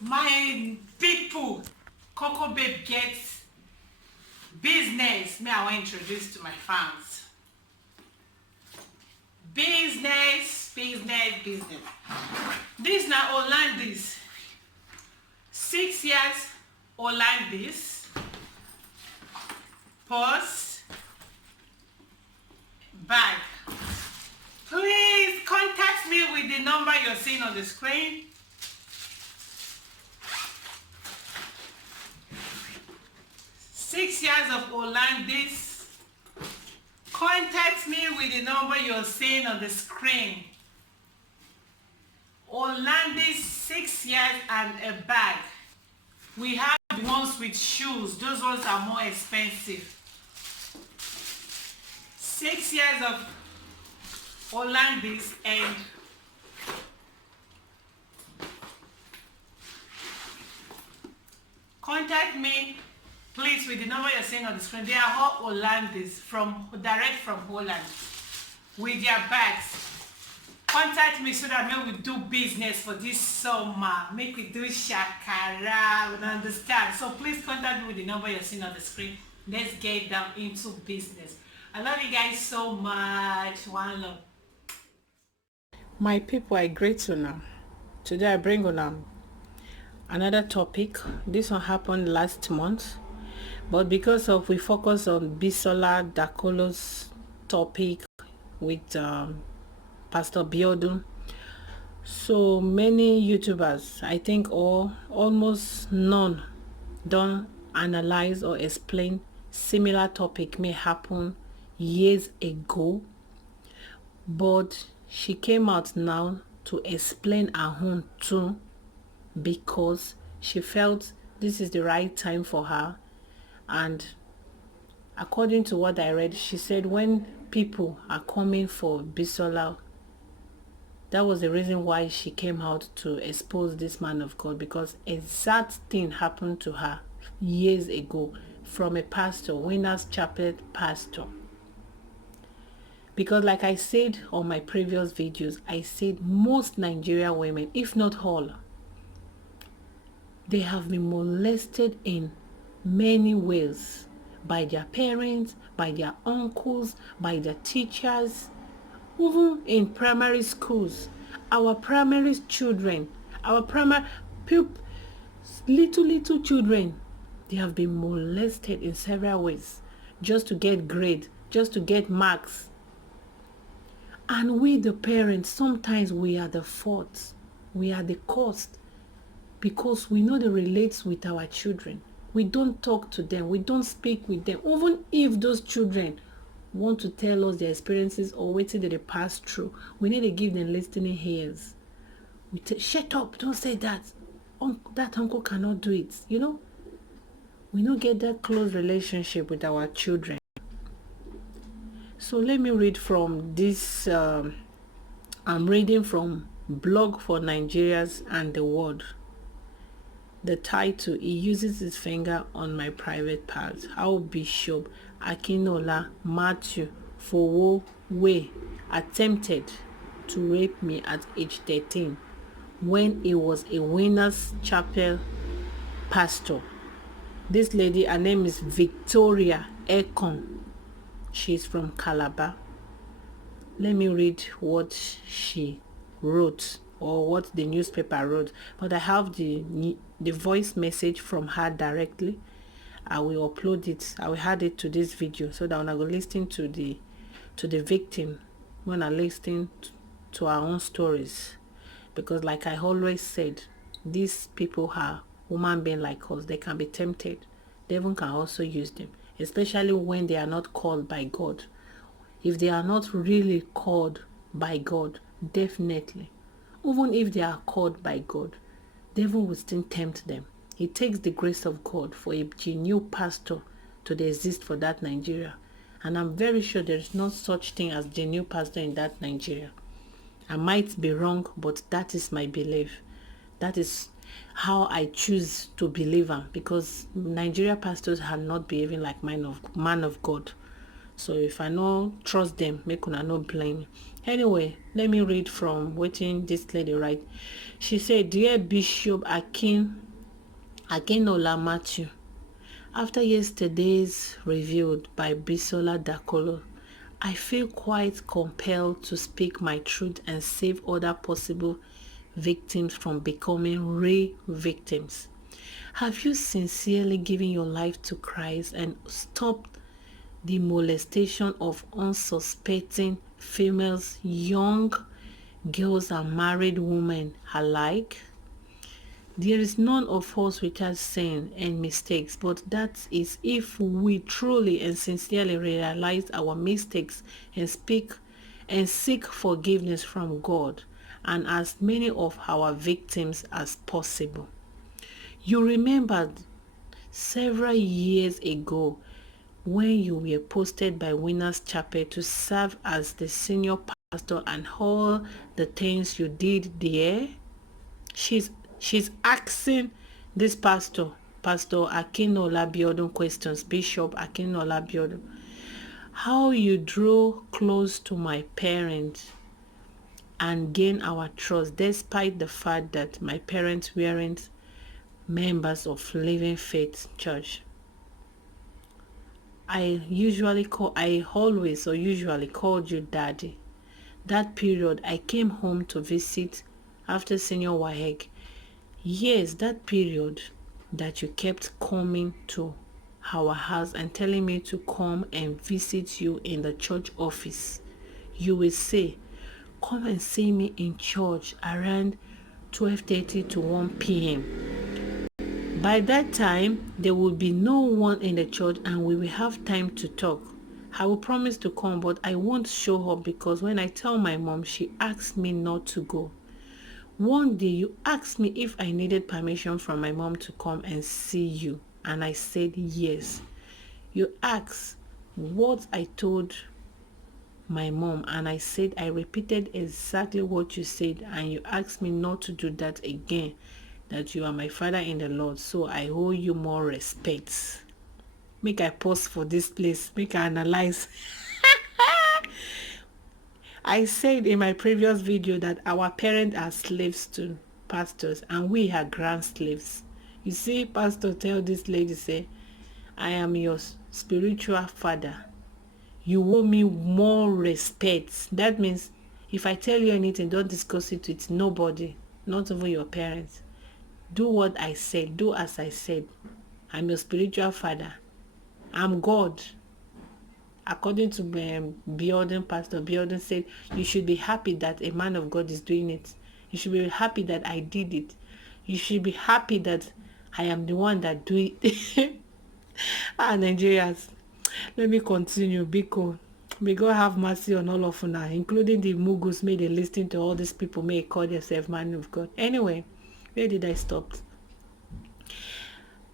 My people, Coco Babe gets business. Me, I want to introduce to my fans. Business. This now Hollandis. 6 years Hollandis. Purse. Bag. Please contact me with the number you're seeing on the screen. Six years of Hollandis. Contact me with the number you're seeing on the screen. Hollandis 6 years and a bag. We have the ones with shoes. Those ones are more expensive. 6 years of Hollandis and contact me please with the number you're seeing on the screen. They are all Hollandis direct from Holland with their bags. Contact me so that we will do business for this summer. Make we do shakara, you understand? So please contact me with the number you're seeing on the screen. Let's get down into business. I love you guys so much. One love. My people, I greet you now. Today I bring on another topic. This one happened last month, but because of we focus on Bisola Dakolo's topic with Pastor Biodun, so many YouTubers, I think almost none, don't analyze or explain similar topic may happen years ago, but she came out now to explain her own too, because she felt this is the right time for her. And according to what I read, she said when people are coming for Bisola, that was the reason why she came out to expose this man of God, because exact thing happened to her years ago from a pastor, Winners Chapel pastor. Because like I said on my previous videos, I said most Nigerian women, if not all, they have been molested in many ways by their parents, by their uncles, by their teachers, even in primary schools. Our primary children, our primary little children, they have been molested in several ways just to get grade, just to get marks. And we, the parents, sometimes we are the fault, we are the cause, because we know they relate with our children. We don't talk to them, we don't speak with them. Even if those children want to tell us their experiences or what they pass through, we need to give them listening ears. Shut up, don't say that. That uncle cannot do it. We don't get that close relationship with our children. So let me read from this. I'm reading from Blog for Nigerians and the World. The title, he uses his finger on my private part. How Bishop Akinola Matthew Fowowe attempted to rape me at age 13 when he was a Winners Chapel pastor. This lady, her name is Victoria Ekon. She's from Calabar. Let me read what she wrote, or what the newspaper wrote, but I have the voice message from her directly. I will upload it, I will add it to this video, so that when I go listen to the victim, when I listen to our own stories, because like I always said, these people are human beings like us. They can be tempted. Devil can also use them, especially when they are not called by God. If they are not really called by God, definitely, even if they are called by God, devil will still tempt them. It takes the grace of God for a genuine pastor to exist for that Nigeria. And I'm very sure there is no such thing as genuine pastor in that Nigeria. I might be wrong, but that is my belief. That is how I choose to believe them, because Nigeria pastors are not behaving like man of God. So if I no trust them, make una no blame. Anyway, let me read from waiting this lady, right? She said, Dear Bishop Akinola Matthew, after yesterday's review by Bisola Dakolo, I feel quite compelled to speak my truth and save other possible victims from becoming re-victims. Have you sincerely given your life to Christ and stopped the molestation of unsuspecting females, young girls and married women alike? There is none of us without sin and mistakes, but that is if we truly and sincerely realize our mistakes and seek forgiveness from God and as many of our victims as possible. You remember several years ago when you were posted by Winners Chapel to serve as the senior pastor and all the things you did there? She's asking this Pastor Akinola Biodun questions, Bishop Akinola Biodun. How you drew close to my parents and gain our trust despite the fact that my parents weren't members of Living Faith Church. I usually called you Daddy. That period I came home to visit after senior WAEC. Yes, that period that you kept coming to our house and telling me to come and visit you in the church office. You will say, come and see me in church around 12:30 to 1 p.m. By that time, there will be no one in the church and we will have time to talk. I will promise to come, but I won't show up because when I tell my mom, she asks me not to go. One day you asked me if I needed permission from my mom to come and see you, and I said yes. You asked what I told my mom, and I said I repeated exactly what you said, and you asked me not to do that again, that you are my father in the Lord, so I owe you more respect. Make I pause for this place, make I analyze. I said in my previous video that our parents are slaves to pastors and we are grand slaves. You see, pastor tell this lady, say, I am your spiritual father. You owe me more respect. That means if I tell you anything, don't discuss it with nobody, not even your parents. Do what I said. Do as I said. I'm your spiritual father. I'm God. According to Pastor Biodun said, you should be happy that a man of God is doing it. You should be happy that I did it. You should be happy that I am the one that do it. Nigerians, let me continue because may God have mercy on all of us, including the Mugus. May they listen to all these people, may call themselves man of God. Anyway, where did I stop?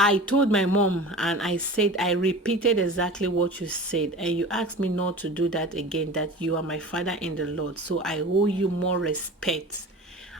I told my mom and I said, I repeated exactly what you said, and you asked me not to do that again, that you are my father in the Lord, so I owe you more respect.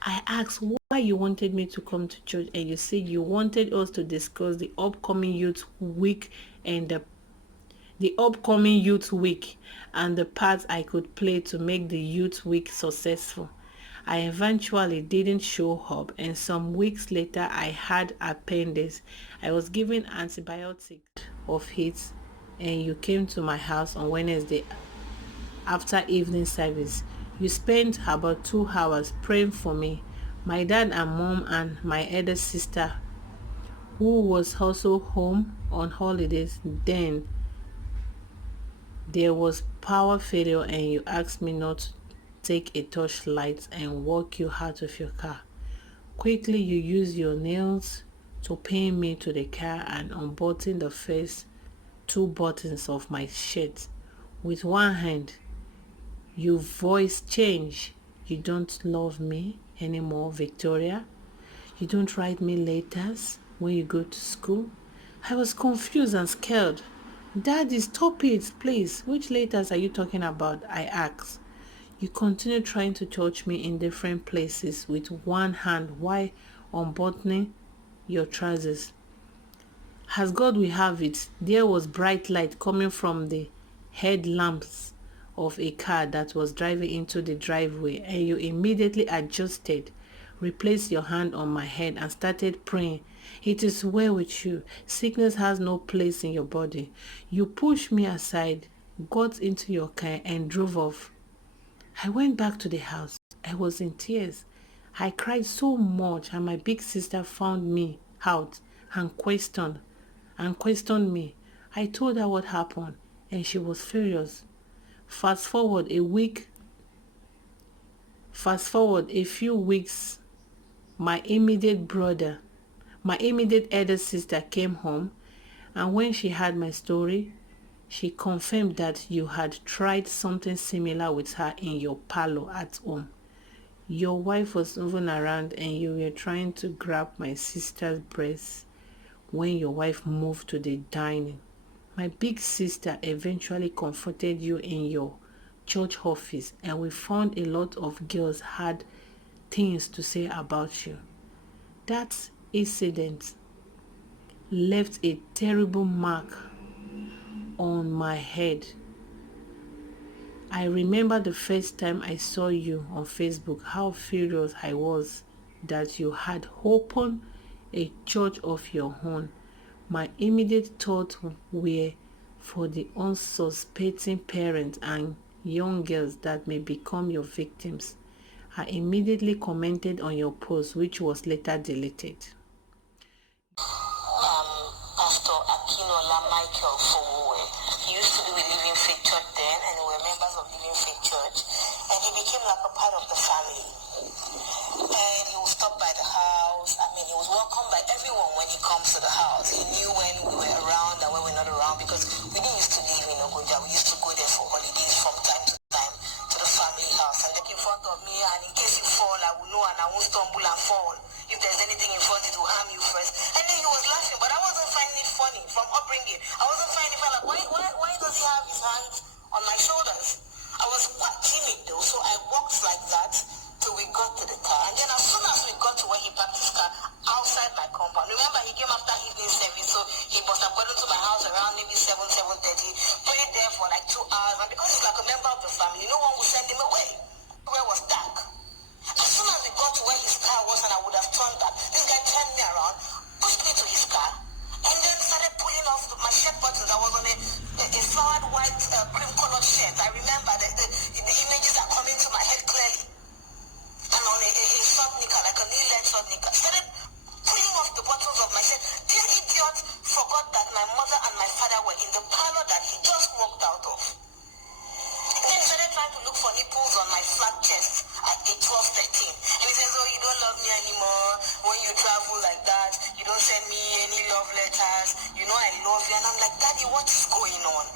I asked why you wanted me to come to church, and you said you wanted us to discuss the upcoming youth week and the upcoming youth week and the part I could play to make the youth week successful. I eventually didn't show up, and some weeks later I had appendix. I was given antibiotics of it, and you came to my house on Wednesday after evening service. You spent about 2 hours praying for me, my dad and mom, and my elder sister, who was also home on holidays. Then there was power failure and you asked me not to take a torchlight and walk you out of your car. Quickly you used your nails to pin me to the car and unbutton the first 2 buttons of my shirt. With one hand, your voice changed. You don't love me anymore, Victoria. You don't write me letters when you go to school. I was confused and scared. Daddy, stop it, please. Which letters are you talking about? I asked. You continue trying to touch me in different places with one hand while unbuttoning your trousers. As God will have it, there was bright light coming from the headlamps of a car that was driving into the driveway, and you immediately adjusted, replaced your hand on my head and started praying, "It is well with you. Sickness has no place in your body." You pushed me aside, got into your car and drove off. I went back to the house. I was in tears. I cried so much, and my big sister found me out and questioned me. I told her what happened, and she was furious. Fast forward a few weeks, my immediate elder sister came home, and when she heard my story, she confirmed that you had tried something similar with her in your parlor at home. Your wife was even around, and you were trying to grab my sister's breast when your wife moved to the dining. My big sister eventually confronted you in your church office, and we found a lot of girls had things to say about you. That incident left a terrible mark on my head. I remember the first time I saw you on Facebook, how furious I was that you had opened a church of your own. My immediate thoughts were for the unsuspecting parents and young girls that may become your victims. I immediately commented on your post, which was later deleted. Pastor Akinola Michael Fowowe. He used to be with Living Faith Church then, and we were members of Living Faith Church. And he became like a part of the family. And he would stop by the house. I mean, he was welcomed by everyone when he comes to the house. He knew when we were around and when we were not around, because we didn't used to live in Ogoja. We used to go there for holidays from time to time to the family house. And like in front of me, and in case you fall, I will know and I won't stumble and fall. If there's anything in front, it will harm you first. And then he was laughing, but I wasn't finding it funny from upbringing. I wasn't finding it funny. Like, why does he have his hands on my shoulders? I was quite timid though, so I walked like that till we got to the car. And then as soon as we got to where he parked his car, outside my compound. Remember, he came after evening service, so he was according to my house around maybe 7:30, prayed there for like 2 hours. And because he's like a member of the family, no one would send him away. Where was dark. As soon as we got to where his car was and I would have turned back, this guy turned me around, pushed me to his car, and then started pulling off my shirt buttons. I was on a flowered white cream-colored shirt. I remember the images are coming to my head clearly. And on a short knicker, like a knee-length short knicker, started pulling off the buttons of my shirt. This idiot forgot that my mother and my father were in the parlor that he just walked out of. Then he started trying to look for nipples on my flat chest at age 12, 13. And he says, "Oh, you don't love me anymore. When you travel like that, you don't send me any love letters. You know I love you." And I'm like, "Daddy, what is going on?"